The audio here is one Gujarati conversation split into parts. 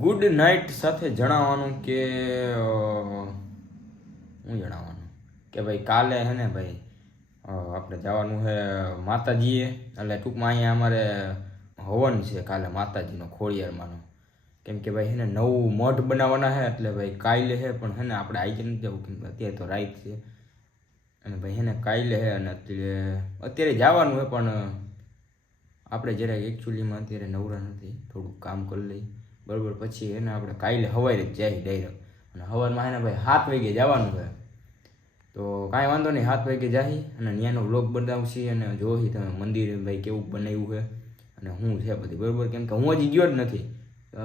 ગુડ નાઇટ સાથે જણાવવાનું કે હું જણાવવાનું કે ભાઈ કાલે હે ને ભાઈ આપણે જવાનું છે માતાજીએ, એટલે ટૂંકમાં અહીંયા અમારે હવન છે કાલે માતાજીનો ખોડિયારમાંનો. કેમ કે ભાઈ હે ને નવું મઠ બનાવવાના છે, એટલે ભાઈ કાલે છે પણ હે ને આપણે આવી નથી જવું કેમ કે અત્યારે તો રાત છે. અને ભાઈ હે ને કાલે છે અને અત્યારે જવાનું છે પણ આપણે જરાક એકચ્યુઅલીમાં અત્યારે નવરા નથી, થોડુંક કામ કરી લઈ બરાબર. પછી એને આપણે કાલે સવારે જ જાય ડાયરેક્ટ, અને સવારમાં એને ભાઈ 7 વાગે જવાનું છે. તો કાંઈ વાંધો નહીં, 7 વાગે જાય અને ત્યાંનો વ્લોગ બનાવશી અને જોઈ તમે મંદિર ભાઈ કેવું બનાવ્યું છે અને શું છે બધી બરાબર. કેમ કે હું હજી ગયો જ નથી,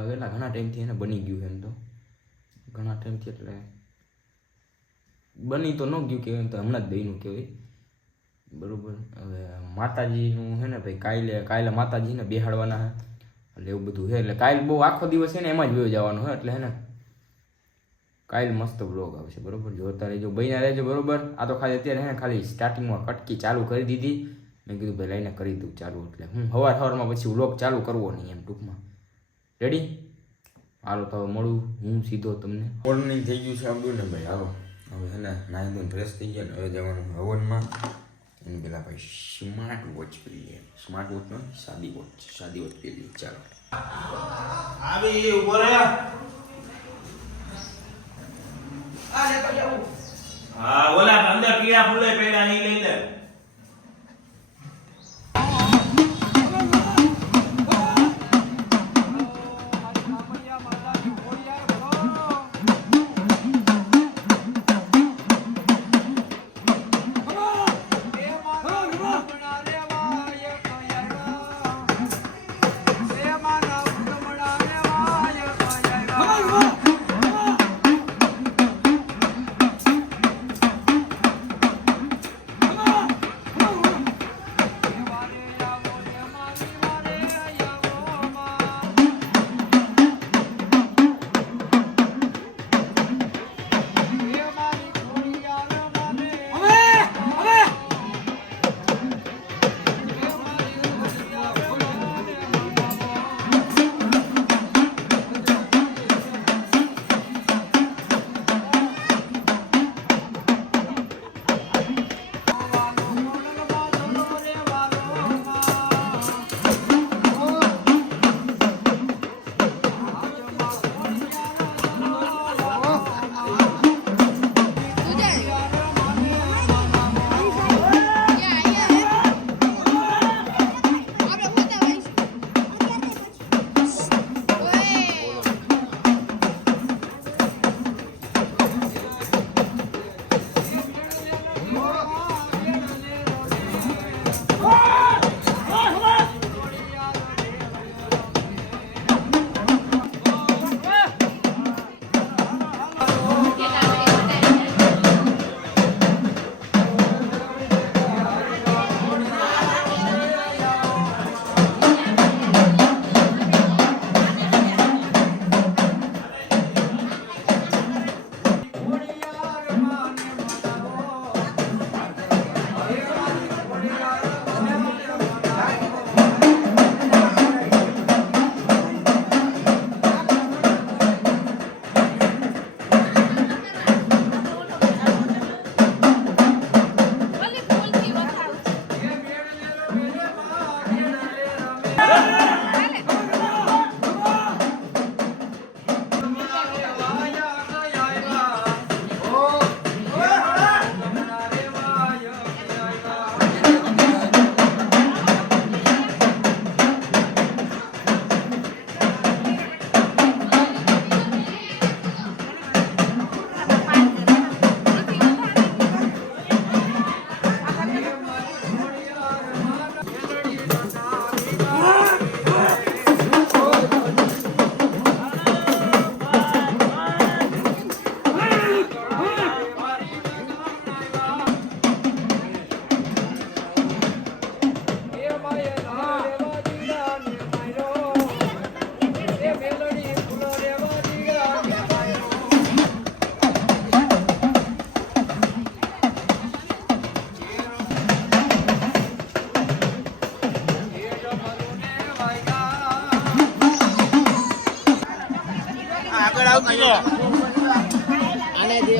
એટલા ઘણા ટાઈમથી એને બની ગયું એમ તો ઘણા ટાઈમથી, એટલે બની તો ન ગયું કે તો હમણાં જ બન્યું કહેવાય બરાબર. હવે માતાજીનું છે ને ભાઈ કાલે માતાજીને બેહાડવાના છે, એટલે એવું બધું છે. એટલે કાલે બહુ આખો દિવસ છે ને એમાં જ વયો જવાનો છે, એટલે હે ને કાલે મસ્ત બ્લોગ આવશે બરાબર. જોતા રહેજો, બન્યા રહેજો બરાબર. આ તો ખાલી અત્યારે હે ને ખાલી સ્ટાર્ટિંગમાં કટકી ચાલુ કરી દીધી, મેં કીધું ભાઈ લઈને કરી દઉં ચાલુ, એટલે હું સવારમાં પછી વ્લોગ ચાલુ કરવો નહીં એમ ટૂંકમાં. રેડી? હાલો તો મળું હું સીધો તમને. મોર્નિંગ થઈ ગયું છે આપણું ને ભાઈ. હાલો હવે હે ને નાહી ધોઈને ફ્રેશ થઈ ગયા ને હવે જવાનું હવનમાં. એની પેલા ભાઈ સ્માર્ટ વોચ પહેરીએ, સ્માર્ટ વોચ નો સાદી વોચ પહેરીએ. ચાલો આવી ઉભો રહે. હા ઓલા અંદર પીળા ફૂલે પેલા અહીં લઈ લે. આગળ આવજો. આને દે.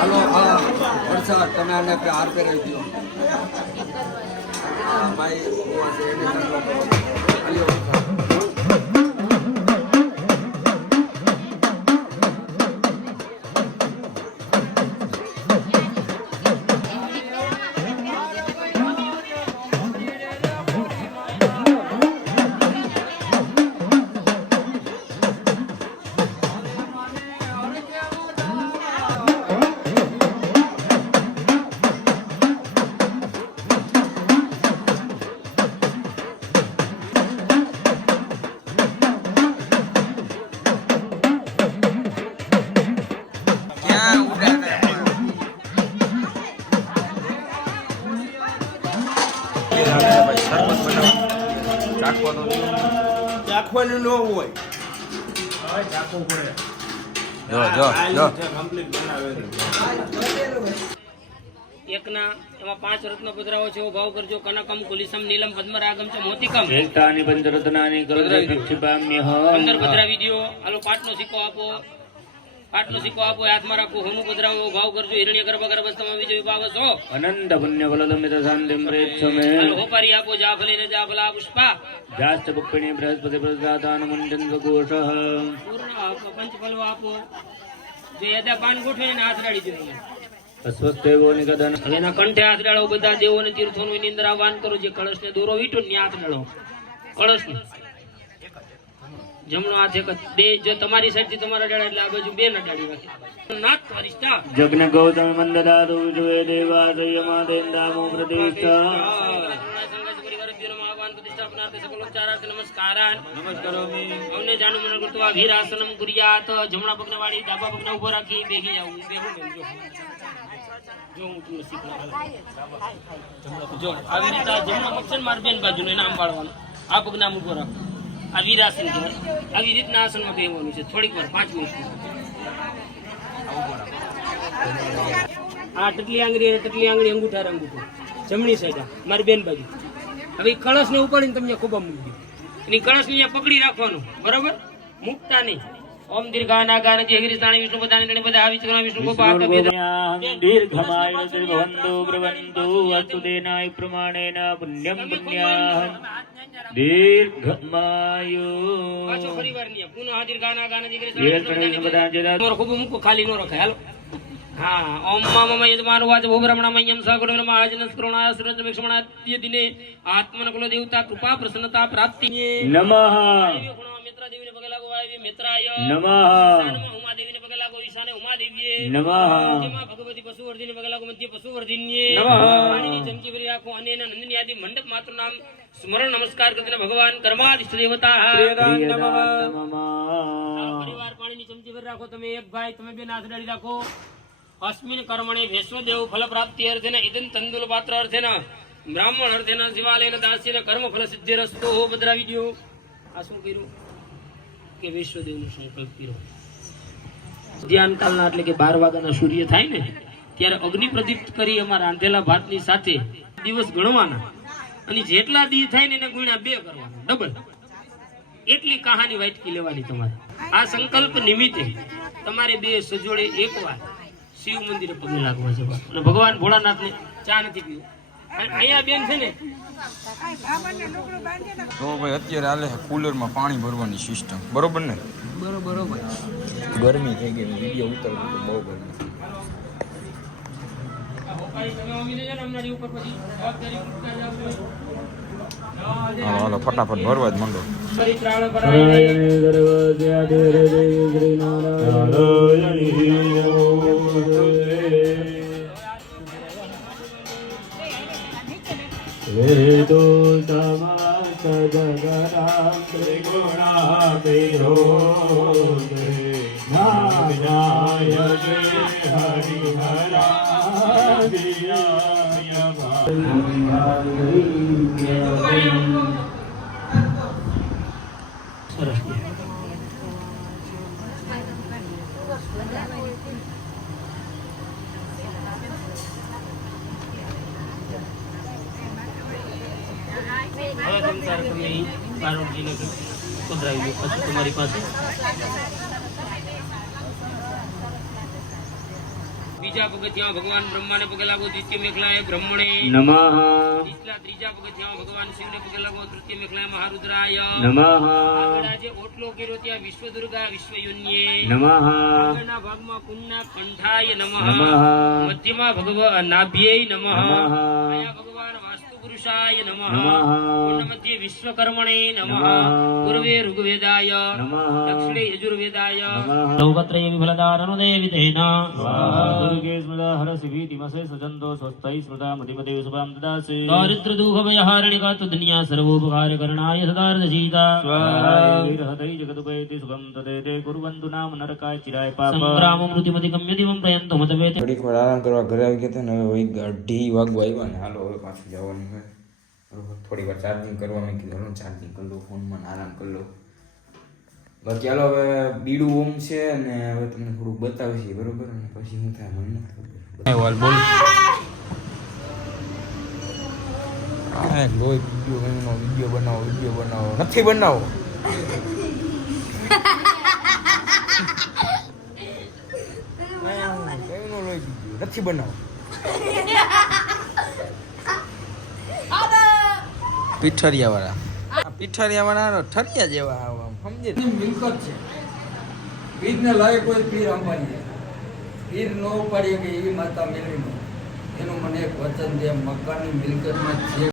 હાલો હા વરસાદ તમે આને હાર પહેરાવી દો. હા ભાઈ ઉભો છે એને ચાલો હાલ્યો. ચાખવાનું ન હોય કમ્પ્લીટ બનાવેલું. એકના એમાં 5 રત્ન પધરાવો છે એવો ભાવ કરજો. કનકમ કુલિસમ નીલમ પદ્મરાગમ ચ મોતિકમ એકતાની પંચરત્નાની કલદ્રક્ષિપામ્યઃ 15 પધરાવી દ્યો. હાલો પાટનો સિક્કો આપો. પાટનો સિક્કો આપો. હાથમાં રાખો. હોનું પધરાવો એવો ભાવ કરજો. હિરણ્ય ગર્ભ ગર્ભસ્તમ વિજય વિભાવસો અનંત પુણ્ય ફલદમિત શાંતિમ પ્રેક્ષમે હાલો હોપારી આપો. જાફલીને જાફલા પુષ્પા જાસ્ત પુષ્પિણી બૃહસ્પતિ પ્રસાદાન મુંડન ઘોષઃ પૂર્ણ આપો. પંચફલવો આપો. જે યદા પાન ગોઠવે એને હાથ ડાળી દીધો. અસ્વસ્થેવો નિગદન હવે એના કંઠે હાથ ડાળો. બધા દેવોને તીર્થોનું એની અંદર આહવાન કરો. જે કળશને દોરો વીટો ને હાથ ડાળો. કળશને જમણો હાથ એક બે. જો તમારી સાઈડ થી તમારા ડાળા એટલે આ બાજુ બે ના ડાળી રાખી. નાથ વરિષ્ઠા જગ્ન ગૌતમ મંદદાતુ જવે દેવા સંયમા દેન્દામો પ્રતિષ્ઠા અમને જાણું મને કરતો આ વીરાસનમ કુર્યાત. જમણા પગને વાળી ડાબા પગને ઉભો રાખી બેસી જાવ. જો હું તું જો આવી રીતે આ જમણો પગ છે ને મારી બેન બાજુનો એને આમ વાળવાનો. આ પગને આમ ઉભો રાખો. આ વીરાસન કહેવાય. આવી રીતના આસનમાં બેસવાનું છે. થોડીક વાર 5 મિનિટ. આ ટટલી આંગળી અંગૂઠા અંગૂઠો જમણી સાઈડ મારી બેન બાજુ. હવે કળશ ને ઉપાડીને તમને ખૂબ મૂકી દો. એની કળશ ને પકડી રાખવાનું. બરોબર? મૂકતા નહીં. ઓમ દીર્ઘાનાગાનતિ હરિસ્તાણી વિષ્ણુ પદાની બધા આવી ચક્ર વિષ્ણુ કો પાક દીર્ઘમાય ભવંતો પ્રવંતો અસ્તુદેનાય પ્રમાણેન પુણ્યમ પુણ્યાહં દીર્ઘમાયો પાછો ફરીવાર નહીં. પુનઃ દીર્ઘાનાગાનતિ હરિસ્તાણી બધા જેલા ખૂબ મૂકો. ખાલી ન રખાય. હાલો. હા ઓમ મમ યજમાન વાચ ભૂબ્રહ્મણમયમ સગુણ મહાજન સ્કૃણા સૃજ વિક્ષમણાત્ય દિને આત્મન કુલ દેવતા કૃપા પ્રસન્નતા પ્રાપ્તિ નમઃ મિત્ર દેવીને પગે લાગો. વાય મિત્રાય નમઃ ઉમા દેવીને પગે લાગો. ઈશાને ઉમા દેવીએ નમઃ જેમાં ભગવતી પશુવર્ધિને પગે લાગો. મધ્ય પશુવર્ધિન્યે નમઃ પાણીની ચમચી ભરી રાખો. અને નંદની આદિ મંડપ માત્ર નામ સ્મરણ નમસ્કાર કરીને ભગવાન કર્માધિષ્ઠ દેવતા પરિવાર પાણીની ચમચી ભરી રાખો. તમે એક ભાઈ તમે બે હાથ ડાળી રાખો. અસ્મિન કર્મણે વૈષ્ણોદેવ ફલ પ્રાપ્તિ અર્થેન ઇદં તંદુલ પાત્ર અર્થેન બ્રાહ્મણ અર્થેન શિવાલયન દાસ્યન કર્મ ફલ સિદ્ધિરસ્તો બદરાવી દો. આ શું કર્યું કે વૈષ્ણોદેવનો સંકલ્પ કર્યો. ધ્યાન કાલના એટલે કે 12 વાગ્યાના સૂર્ય થાય ને ત્યારે અગ્નિ પ્રદીપ્ત કરી અમારા રાંધેલા ભાતની સાથે દિવસ ગણવાના. અને જેટલા દી થાય ને એને ગુણ્યા 2 કરવાના. ડબલ. એટલી કહાની વાટકી લેવાની તમારે. આ સંકલ્પ નિમિત્તે તમારે 2 સજોડે એકવાર શિવ મંદિરે પગે લાગવા છે. અને ભગવાન ભોળાનાથ ને ચા નથી પીવું. અહીંયા બેન છે ને તો ભાઈ અત્યારે હાલે કુલરમાં પાણી ભરવાની સિસ્ટમ. બરોબર ને? બરોબર. ગરમી થઈ ગઈ. વિડીયો ઉતરવું તો બહુ ગરમી. હાલો ફટાફટ ભરવા જ માંડો. વેદો સમસ્ત જગરામ ત્રિગુણાતીતો જ્ઞાનાય હરિહરાદિયાય હવે સંસાર તમે બારોટજીને પધરાવી દો પછી તમારી પાસે બીજા પગથિયામાં ભગવાન બ્રહ્માને પગે લાગો, દ્વિતીય મેખલાએ બ્રહ્મણે નમઃ નીચલા ત્રીજા પગથિયામાં ભગવાન શિવને પગે લાગો, તૃતીય મેખલાએ મહારુદ્રાય નમઃ આગળ આજે ઓટલો કર્યો ત્યાં વિશ્વ દુર્ગા વિશ્વયુન્યે નમઃ આગળના ભાગમાં કુંડના કંઠાય નમઃ નમઃ મધ્યમાં ભગવાન નાભ્યેય નમઃ નમઃ અહીંયા ભગવાન વાસ્તુ પુરુષાય નમઃ નમઃ કુંડ મધ્યે વિશ્વકર્મણે નમઃ નમઃ પૂર્વે ઋગ્વેદાય નમઃ દક્ષિણે યજુર્વેદાય નમઃ સૌપત્રય વિફલદાનનો દેવિતેન દુર્ગે સ્મૃતા હરસि ભીતિમસે સજંતો સ્વસ્તૈ સ્મૃતા મતિમતે શુભામ દદાસि દારિદ્ર દુઃખ ભયહારિણિકા તુ દુનિયા સર્વોપકાર કરણાય સદાર્થજીતા વિરહતૈ જગદુપૈતિ સુખમ તદેતે કુર્વન્તુ નામ નરકાય ચિરાય પાપ સંગ્રામ મૃત્યુમતિ ગમ્ય દિવમ પ્રયંતો મતવેત થોડીક વાર આરામ કરવા ઘરે આવી ગયા હતા ને હવે 1:30 વાગવા આવ્યા ને હાલો હવે પાછું જવાનું છે બરોબર. થોડી વાર ચાર્જિંગ કરવા મેં કીધું હાલો ચાર્જિંગ કરી લો ફોનમાં આરામ કરી લો. બાકી હાલો હવે બીડું ઓમ છે ને હવે તમને થોડુંક બતાવીશ બરોબર અને પછી શું થાય મને નથી ખબર. બોલ બોલ આ લોહી વિડીયો બનાવો નથી બનાવો નથી બનાવો પીઠરિયા વાળા ઠરિયા જેવા આવા સમજે મિલકત છે પીરને લાયક કોઈ પીર અંબાણી પીર ન ઉપાડીએ કે એ માતા મેળવી એનું મને એક વચન દે મકાનની મિલકતમાં જે